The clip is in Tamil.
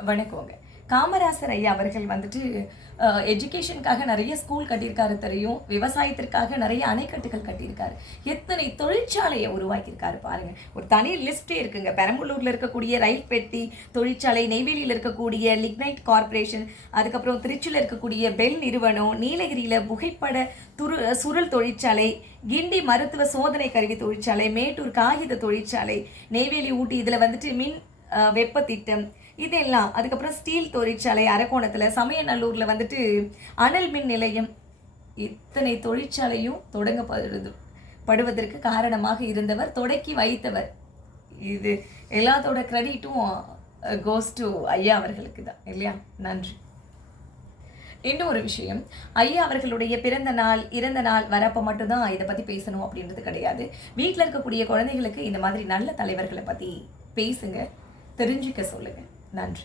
வணக்கங்க. காமராசர் ஐயா அவர்கள் வந்துட்டு எஜுகேஷனுக்காக நிறைய ஸ்கூல் கட்டியிருக்காரு தெரியும். விவசாயத்திற்காக நிறைய அணைக்கட்டுகள் கட்டியிருக்காரு. எத்தனை தொழிற்சாலையை உருவாக்கியிருக்காரு பாருங்க. ஒரு தனி லிஸ்டே இருக்குங்க. பெரம்பலூர்ல இருக்கக்கூடிய ரயில் பெட்டி தொழிற்சாலை, நெய்வேலியில் இருக்கக்கூடிய லிக்னைட் கார்ப்பரேஷன், அதுக்கப்புறம் திருச்சியில் இருக்கக்கூடிய பெல் நிறுவனம், நீலகிரியில புகைப்பட சுருள் தொழிற்சாலை, கிண்டி மருத்துவ சோதனை கருவி தொழிற்சாலை, மேட்டூர் காகித தொழிற்சாலை, நெய்வேலி ஊட்டி இதில் வந்துட்டு மின் வெப்ப திட்டம் இதெல்லாம், அதுக்கப்புறம் ஸ்டீல் தொழிற்சாலை அரக்கோணத்தில், சமயநல்லூரில் வந்துட்டு அனல் மின் நிலையம், இத்தனை தொழிற்சாலையும் தொடங்கப்படுவதற்கு காரணமாக இருந்தவர், தொடக்கி வைத்தவர். இது எல்லாத்தோட கிரெடிட்டும் கோஸ் டு ஐயா அவர்களுக்கு தான் இல்லையா? நன்றி. இன்னும் ஒரு விஷயம், ஐயா அவர்களுடைய பிறந்த நாள் இறந்த நாள் வரப்போ மட்டும்தான் இதை பற்றி பேசணும் அப்படின்றது கிடையாது. வீட்டில் இருக்கக்கூடிய குழந்தைகளுக்கு இந்த மாதிரி நல்ல தலைவர்களை பற்றி பேசுங்க, தெரிஞ்சுக்க சொல்லுங்க. நன்றி.